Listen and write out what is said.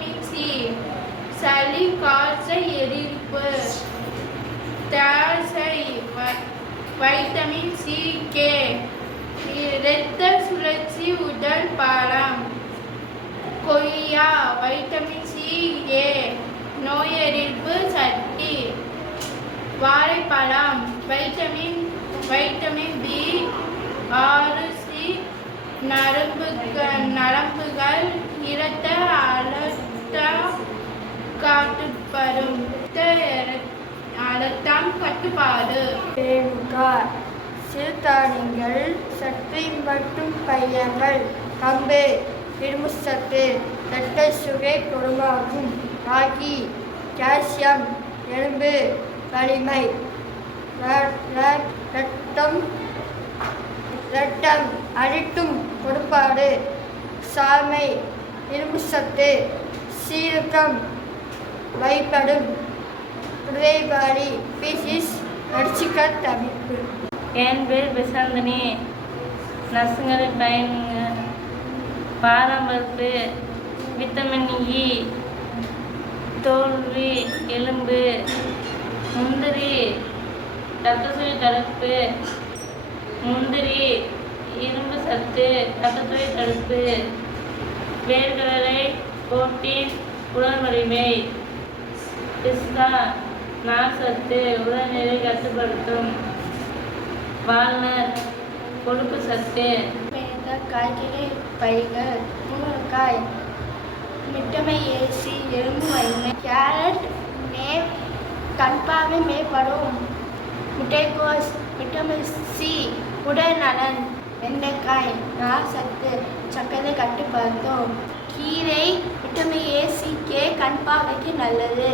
Vitamin C சளி காய்ச்ச எதிர்ப்பு. திராட்சை வைட்டமின் சி கே இரத்த சுழற்சி உடல் பலம். கொய்யா வைட்டமின் சி ஏ நோய் எதிர்ப்பு சக்தி. வாழைப்பழம் வைட்டமின் பி 6 சி நரம்புகள் இரத்த அழுத்தம் கட்டுப்பாடு. சிறுதானியங்கள் சர்க்கரை மற்றும் பையங்கள். கம்பு இரும்பு சத்து இரத்த சுகை குணமாகும். ராகி கால்சியம் எலும்பு வலிமை. இரத்தம் அழிக்கும் கொடுப்பாடு. சாமை இரும்பு சத்து சீரகம் வைப்படும். குதிரைவாலி பீசிஸ் நச்சுக்கள் தவிர்ப்பு. என் பேர் பிரசாந்தினி. நர்ஸுங்களின் பயன்கள் பாதாம்பருப்பு விட்டமின் இ தோல்வி எலும்பு. முந்திரி ரத்தசோகை தடுப்பு. முந்திரி இரும்பு சத்து ரத்தசோகை தடுப்பு. வேர்க்கடலை புரோட்டீன் உடல் வலிமை. பிஸ்தா நார் சத்து உடல்நிலை கட்டுப்படுத்தும். வால்நட் கொழுப்பு சத்து. காய்கறி பயிர்கள். முருங்கைக்காய் விட்டமின் ஏ சி எலும்பு வலிமை. கேரட் கண் பார்வை மேம்படும். முட்டைக்கோஸ் விட்டமின் சி உடல் நலன். வெண்டைக்காய் நார் சத்து சர்க்கரை கட்டுப்படுத்தும். கீரை விட்டமின் ஏ சி கே கண் பார்வைக்கு நல்லது.